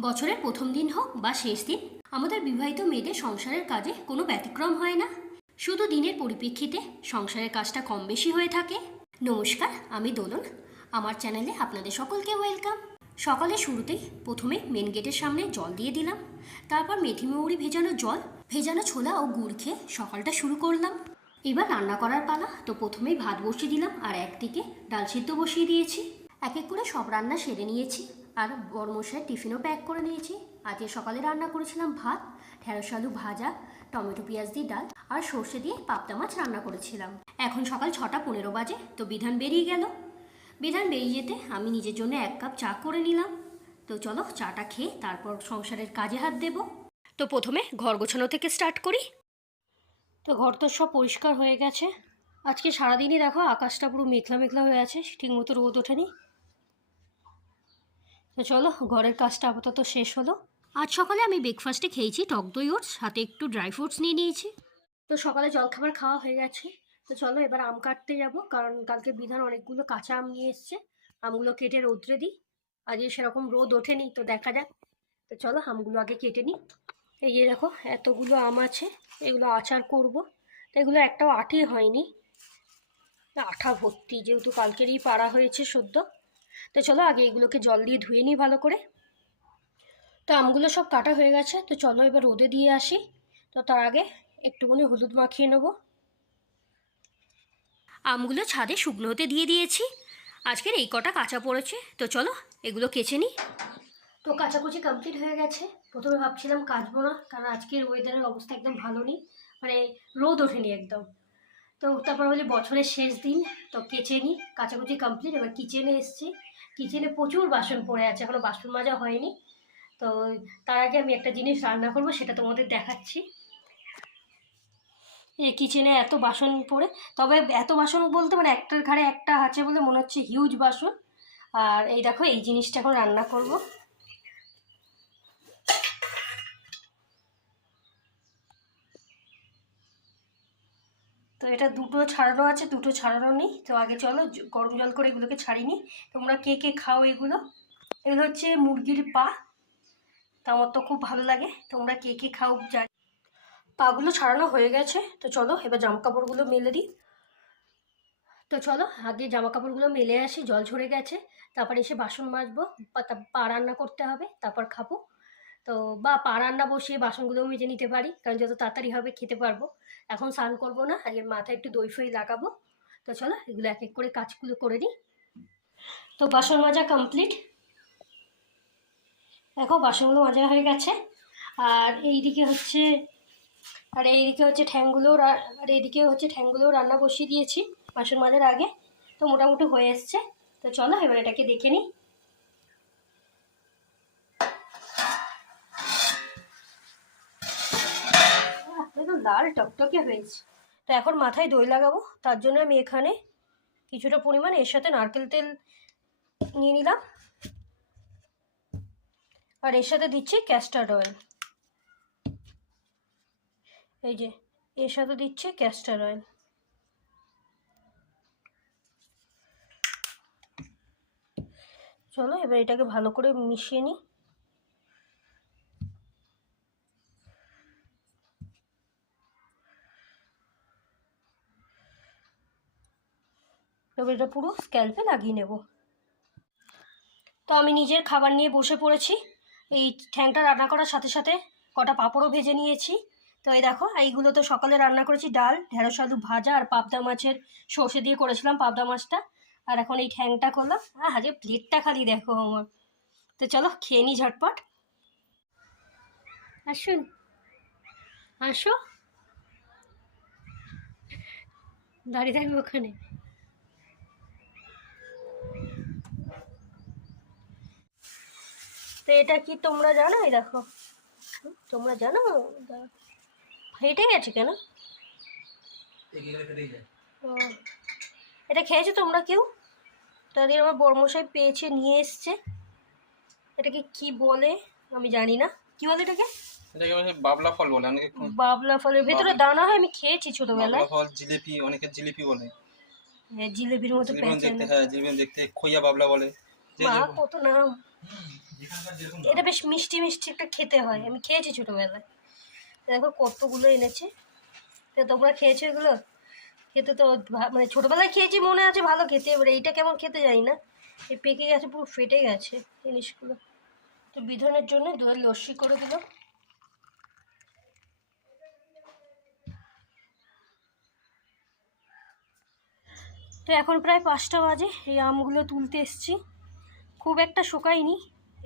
বছরের প্রথম দিন হোক বা শেষ দিন, আমাদের বিবাহিত মেয়েদের সংসারের কাজে কোনো ব্যতিক্রম হয় না। শুধু দিনের পরিপ্রেক্ষিতে সংসারের কাজটা কম বেশি হয়ে থাকে। নমস্কার, আমি দোলন। আমার চ্যানেলে আপনাদের সকলকে ওয়েলকাম। সকালে শুরুতেই প্রথমে মেন গেটের সামনে জল দিয়ে দিলাম। তারপর মেথি মৌরি ভেজানো জল, ভেজানো ছোলা ও গুড় খেয়ে সকালটা শুরু করলাম। এবার রান্না করার পালা, তো প্রথমেই ভাত বসিয়ে দিলাম আর একদিকে ডাল সিদ্ধ বসিয়ে দিয়েছি। এক এক করে সব রান্না সেরে নিয়েছি। আর বরমশাই টিফিনও প্যাক করে নিয়েছি। আজকে সকালে রান্না করেছিলাম ভাত, ঢেঁড়স আলু ভাজা, টমেটো পেঁয়াজ দিয়ে ডাল আর সর্ষে দিয়ে পাবদা মাছ রান্না করেছিলাম। এখন সকাল ছটা পনেরো বাজে, তো বিধান বেরিয়ে গেল। বিধান বেরিয়ে যেতে আমি নিজের জন্য এক কাপ চা করে নিলাম। তো চলো চাটা খেয়ে তারপর সংসারের কাজে হাত দেব। তো প্রথমে ঘর গোছানো থেকে স্টার্ট করি। তো ঘর তো সব পরিষ্কার হয়ে গেছে। আজকে সারাদিনই দেখো আকাশটা পুরো মেঘলা মেঘলা হয়ে আছে, ঠিকমতো রোদ ওঠেনি। তো চলো, ঘরের কাজটা আপাতত শেষ হলো। আজ সকালে আমি ব্রেকফাস্টে খেয়েছি টক দই ওটস, সাথে একটু ড্রাই ফ্রুটস নিয়ে নিয়েছি। তো সকালে জলখাবার খাওয়া হয়ে গেছে। তো চলো, এবার আম কাটতে যাব, কারণ কালকে বিধান অনেকগুলো কাঁচা আম নিয়ে এসছে। আমগুলো কেটে রোদ্রে দিই। আজকে সেরকম রোদ ওঠেনি, তো দেখা যাক। তো চলো, আমগুলো আগে কেটে নিই। এই যে দেখো, এতগুলো আম আছে, এগুলো আচার করব। তো এগুলো একটাও আঠি হয়নি। আঠা ভর্তি, যেহেতু কালকেরই পাড়া হয়েছে সদ্য। তো চলো আগে এগুলোকে জল দিয়ে ধুয়ে নিই ভালো করে। তো আমগুলো সব কাটা হয়ে গেছে, তো চলো এবার রোদে দিয়ে আসি। তো তার আগে একটুখানি হলুদ মাখিয়ে নেব। আমগুলো ছাদে শুকনো হতে দিয়ে দিয়েছি। আজকের এই কটা কাঁচা পড়েছে, তো চলো এগুলো কেচে নিই। তো কাচাকুচি কমপ্লিট হয়ে গেছে। প্রথমে ভাবছিলাম কাচবো না, কারণ আজকের ওয়েদারের অবস্থা একদম ভালো নেই। মানে রোদ ওঠেনি একদম। তো তারপর বলি বছরের শেষ দিন, তো কেচে নিই, কাচাকুচি কমপ্লিট এবার কিচেনে এসছি। কিচেনে প্রচুর বাসন পড়ে আছে এখনও বাসন মাজা হয়নি। তো তার আগে আমি একটা জিনিস রান্না করব, সেটা তোমাদের দেখাচ্ছি। এই কিচেনে এত বাসন পড়ে, তবে এত বাসন বলতে মানে একটার ঘাড়ে একটা আছে বলে মনে হচ্ছে হিউজ বাসন। আর এই দেখো, এই জিনিসটা এখন রান্না করব। তো এটা দুটো ছাড়ানো আছে, দুটো ছাড়ানো নেই। তো আগে চলো গরম জল করে এগুলোকে ছাড়িনি তোমরা কে কে খাও এগুলো? এগুলো হচ্ছে মুরগির পা। তো আমার তো খুব ভালো লাগে। তোমরা কে কে খাও জানি। পাগুলো ছাড়ানো হয়ে গেছে। তো চলো, এবার জামা কাপড়গুলো মেলে দিই। তো চলো, আগে জামা কাপড়গুলো মেলে আসি, জল ঝরে গেছে। তারপর এসে বাসন মাজবো পা রান্না করতে হবে, তারপর খাব। তো বা পা রান্না বসিয়ে বাসনগুলোও মেজে নিতে পারি, কারণ যত তাড়াতাড়ি হবে খেতে পারব। এখন স্নান করব না আজকে মাথায় একটু দই ফই লাগাবো। তো চলো এগুলো এক এক করে কাজগুলো করে নিই। তো বাসন মাজা কমপ্লিট দেখো বাসনগুলো মাজা হয়ে গেছে। আর এইদিকে হচ্ছে, আর এইদিকে হচ্ছে ঠ্যাংগুলো আর এইদিকে হচ্ছে ঠ্যাংগুলো রান্না বসিয়ে দিয়েছি বাসন মাজার আগে। তো মোটামুটি হয়ে এসছে। তো চলো এবার এটাকে দেখে নিই। একদম লাল টকটকে হয়েছে। তো এখন মাথায় দই লাগাবো, তার জন্য আমি এখানে কিছুটা পরিমাণ এর সাথে নারকেল তেল নিয়ে নিলাম। আর এর সাথে দিচ্ছি ক্যাস্টার্ড অয়েল এই যে, এর সাথে দিচ্ছি ক্যাস্টার অয়েল চলো, এবার এটাকে ভালো করে মিশিয়ে নিই। এবার এটা পুরো স্ক্যাল্পে লাগিয়ে নেব। তো আমি নিজের খাবার নিয়ে বসে পড়েছি। এই ঠ্যাংটা রান্না করার সাথে সাথে কটা পাঁপড়ও ভেজে নিয়েছি। তো এই দেখো, এইগুলো তো সকালে রান্না করেছি, ডাল, ঢেঁড়স আলু ভাজা আর পাবদা মাছের সর্ষে দিয়ে করেছিলাম পাবদা মাছটা। আর এখন এই ঠ্যাংটা করলাম। হ্যাঁ হাজে প্লেটটা খালি দেখো আমার। তো চলো, খেয়ে নিই ঝটপট। আসুন। আসো। দাঁড়িয়ে থাকবে ওখানে। তো এটা কি তোমরা জানো? এই দেখো। তোমরা জানো? ফেটে গেছে কেন? এটা খেয়েছো তোমরা কেউ? তাদের আমার বর্মশাই পেয়েছে নিয়ে এসছে। এটাকে কি বলে? আমি জানি না। কি বলে এটাকে? এটাকে বলে বাবলা ফল বলে অনেকে বাবলা ফলের ভেতরে দানা হয় আমি খেয়েছি ছোটবেলায়। ফল জিলিপি অনেকে জিলিপি বলে। হ্যাঁ, জিলেবির মতো দেখতে হ্যাঁ জিলিপি দেখতে খইয়া বাবলা বলে। মা কত নাম। এটা বেশ মিষ্টি মিষ্টি একটা খেতে হয়। আমি খেয়েছি ছোটোবেলায়। দেখো কতগুলো এনেছে। তো তোমরা খেয়েছো এগুলো? খেতে তো মানে ছোটোবেলায় খেয়েছি মনে আছে ভালো খেতে। এবারে এইটা কেমন খেতে জানি না। এই পেকে গেছে পুরো ফেটে গেছে জিনিসগুলো। তো বিধানের জন্য দুধের লস্যি করে দিল। তো এখন প্রায় পাঁচটা বাজে। এই আমগুলো তুলতে এসছি। খুব একটা শুকায়নি।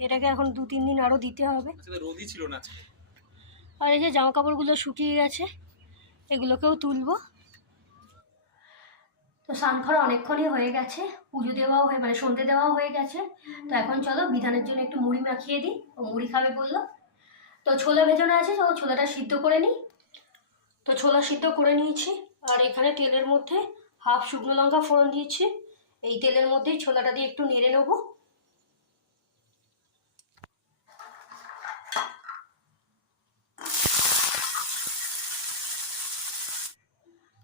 এটাকে এখন দু তিন দিন আরও দিতে হবে। রোদই ছিল না আর এই যে জামা কাপড়গুলো শুকিয়ে গেছে এগুলোকেও তুলবো। তো স্নান করা অনেকক্ষণই হয়ে গেছে পুজো দেওয়াও হয়ে মানে সন্ধে দেওয়াও হয়ে গেছে। তো এখন চলো বিধানের জন্য একটু মুড়ি মাখিয়ে দিই ও মুড়ি খাবে বলল। তো ছোলা ভেজানো আছে তো ছোলাটা সিদ্ধ করে নিই। তো ছোলা সিদ্ধ করে নিয়েছি আর এখানে তেলের মধ্যে হাফ শুকনো লঙ্কা ফোড়ন দিয়েছি। এই তেলের মধ্যেই ছোলাটা দিয়ে একটু নেড়ে নেব।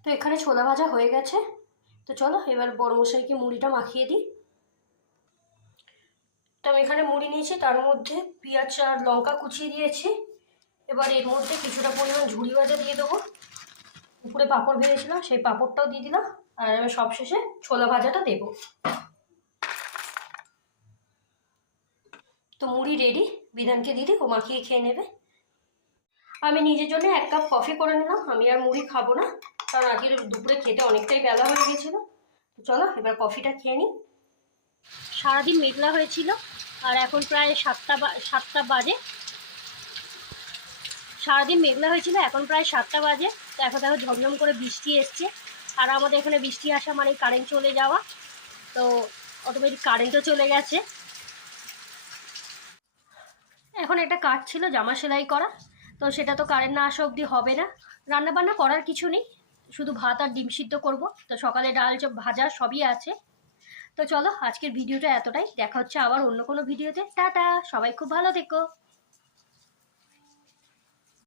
তো এখানে ছোলা ভাজা হয়ে গেছে। তো চলো, এবার বড় মশাইকে মুড়িটা মাখিয়ে দিই। তো আমি এখানে মুড়ি নিয়েছি, তার মধ্যে পেঁয়াজ আর লঙ্কা কুচিয়ে দিয়েছি। এবার এর মধ্যে কিছুটা পরিমাণ ঝুড়ি ভাজা দিয়ে দেবো। উপরে পাঁপড় ভেজেছিলাম, সেই পাঁপড়টাও দিয়ে দিলাম। আর আমি সবশেষে ছোলা ভাজাটা দেবো। তো মুড়ি রেডি বিধানকে দিদি ও মাখিয়ে খেয়ে নেবে। আমি নিজের জন্য এক কাপ কফি করে নিলাম, আমি আর মুড়ি খাব না। কারণ আজকে দুপুরে খেতে অনেকটাই বেলা হয়ে গেছিল। চলো, এবার কফিটা খেয়ে নিই। সারাদিন মেঘলা হয়েছিল, আর এখন প্রায় সাতটা সাতটা বাজে। সারাদিন মেঘলা হয়েছিল, এখন প্রায় সাতটা বাজে। তো এখন দেখো ঝমঝম করে বৃষ্টি এসছে। আর আমাদের এখানে বৃষ্টি আসা মানে কারেন্ট চলে যাওয়া। তো অটোমেটিক কারেন্টও চলে গেছে। এখন একটা কাজ ছিল, জামা সেলাই করা। তো সেটা তো কারেন্ট না আসা অবধি হবে না। রান্না বান্না করার কিছু নেই। শুধু ভাত আর ডিম সিদ্ধ করব। তো সকালে ডাল ভাজা সবই আছে। তো চলো, আজকের ভিডিওটা এতটাই। দেখা হচ্ছে আবার অন্য কোনো ভিডিওতে। টাটা! সবাই খুব ভালো থেকো।